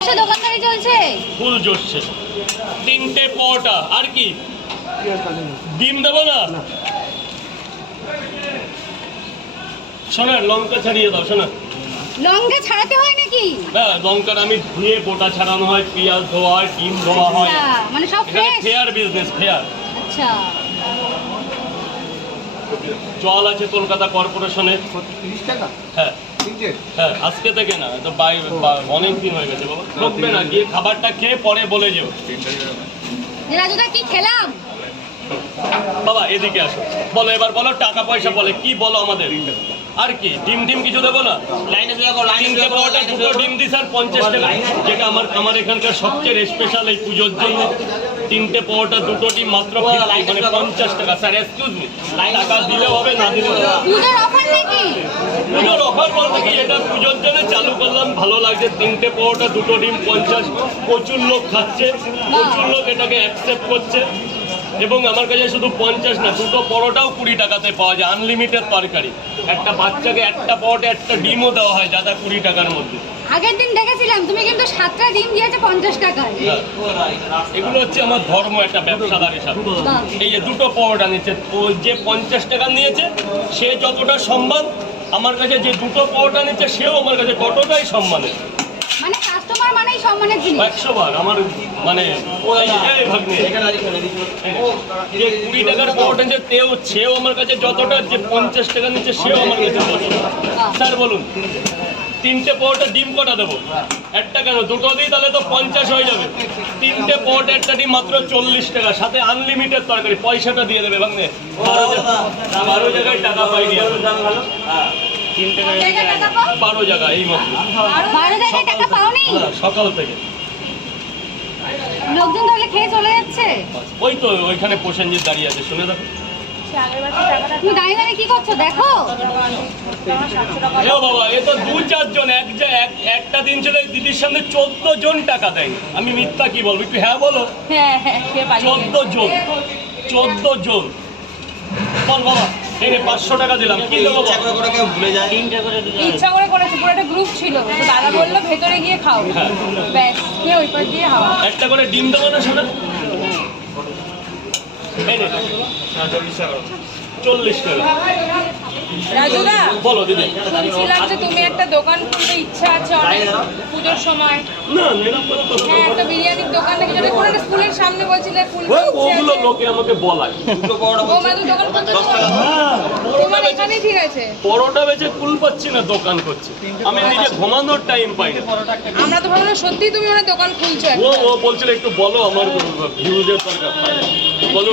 দোকানদারি চলছে ফুল জোরছে। তিনটে পরোটা আর কি ডিম দেবো না? শোনা লঙ্কা ছাড়িয়ে দাও। শোনা লঙ্কা ছাড়াতে হয় নাকি? হ্যাঁ, লঙ্কার আমি ধুয়ে বোটা ছাড়ানো হয়, পেঁয়াজ ধোয়া হয়, ডিম ধোয়া হয়। মানে সব ফ্রেশ। Fair business, fair. আচ্ছা, জল আছে কলকাতা কর্পোরেশনের 30 টাকা। হ্যাঁ তিনটে হ্যাঁ, আজকে থেকে না, তো অনেক দিন হয়ে গেছে বাবা। ঠকবে না, গিয়ে খাবারটা খেয়ে পরে বলে যেও। রাজুদা কি খেলাম? বাবা এদিকে আসো, বলো এবার, বলো টাকা পয়সা বলে কি বলো আমাদের। আর কি ডিম কিছু দেবো না? তিনটে পরোটা, দুটো ডিম দিস আর 50 টাকা, যেটা আমার এখানকার সবচেয়ে স্পেশাল এই পুজোর জন্য। তিনটে পরোটা, দুটো ডিম মাত্র 50 টাকা। স্যার এক্সকিউজ মি, টাকা দিলে হবে, না দিলে হবে। পুজোর অফার নাকি? পুজোর অফার বলতে কি, এটা পুজোর জন্য চালু করলাম, ভালো লাগছে। তিনটে পরোটা, দুটো ডিম 50। প্রচুর লোক খাচ্ছে, প্রচুর লোক এটাকে অ্যাকসেপ্ট করছে। এবং আমার কাছে শুধু 50 না, দুটো পরোটাও 20 টাকাতে পাওয়া যায়, আনলিমিটেড তরকারি। একটা বাচ্চাকে একটা পরোটা, একটা ডিমও দেওয়া হয়, যাতে 20 টাকার মধ্যে। আগের দিন দেখেছিলাম তুমি কিন্তু 7টা ডিম দিয়েছে 50 টাকায়। এগুলো হচ্ছে আমার ধর্ম, একটা ব্যবসাদার হিসাবে। এই যে দুটো পরোটা নিচ্ছে, যে 50 টাকা নিয়েছে সে যতটা সম্মান, আমার কাছে যে দুটো পরোটা নিচ্ছে সেও আমার কাছে ততটাই সম্মানের। মানে কাস্টমার মানেই সম্মানের জিনিস। 100 বার আমার মানে এই ভাগ্নে যে 20 টাকার পরোটা নিচ্ছে, সেও আমার কাছে যতটা, যে 50 টাকা নিচ্ছে সেও আমার কাছে ততটা। স্যার বলুন, তিনটে পরোটা ডিম কটা দেবো? একটা কেন, দুটো দিই, তাহলে তো 50 হয়ে যাবে। তিনটে পরোটা, একটা ডিম মাত্র 40 টাকা, সাথে আনলিমিটেড তরকারি। পয়সাটা দিয়ে দেবে ভাগ্নে। 12 জায়গায় টাকা পাইনি। 12 জায়গায় এই মাত্র। 12 জায়গায় টাকা পাওনি? সকাল থেকে লোকজন তাহলে খেয়ে চলে যাচ্ছে। ওই তো ওইখানে প্রসেনজিৎ দাঁড়িয়ে আছে, শুনে দেখো। তুমি দাঁড়িয়ে দাঁড়িয়ে কি করছো দেখো? এ বাবা, এ তো 2-4 জন একটা দিন ছিল, দিদির সামনে 14 জন টাকা দেয়। আমি মিথ্যা কি বলবো, একটু হ্যাঁ বলো। হ্যাঁ, 14 জন, 14 জন। বল বাবা, এই 500 টাকা দিলাম, কি দেবো? ইচ্ছা করে করেছে, পুরো একটা গ্রুপ ছিল, তো দাদা বললো ভেতরে গিয়ে খাও, হ্যাঁ। ব্যাস খেয়ে ওই পাশ দিয়ে হাওয়া। একটা করে ডিম দেবো না শোনা? এই নে, 40 টাকা। রাজুদা বলো দিদি। শুনছিলাম যে তুমি একটা দোকান খুলতে ইচ্ছা আছে অনেক পুজোর সময়। না, নিরাপত্তা তো হ্যাঁ, একটা বিরিয়ানির দোকান নাকি যেটা কোনো একটা স্কুলের সামনে বলছিলে খুলতে ইচ্ছে ওগুলো আছে। লোকে আমাকে বলায়। ও মাদু দোকান খুলতে হ্যাঁ, তোমার এখানেই ঠিক আছে। পরোটা বেচে কুল পাচ্ছি না, দোকান করছে। আমি নিজে ঘুমানোর টাইম পাই না। আমরা তো ভাবলাম সত্যি তুমি মানে দোকান খুলছো ও বলছিল একটু বলো, আমার ভিউজের দরকার। বলো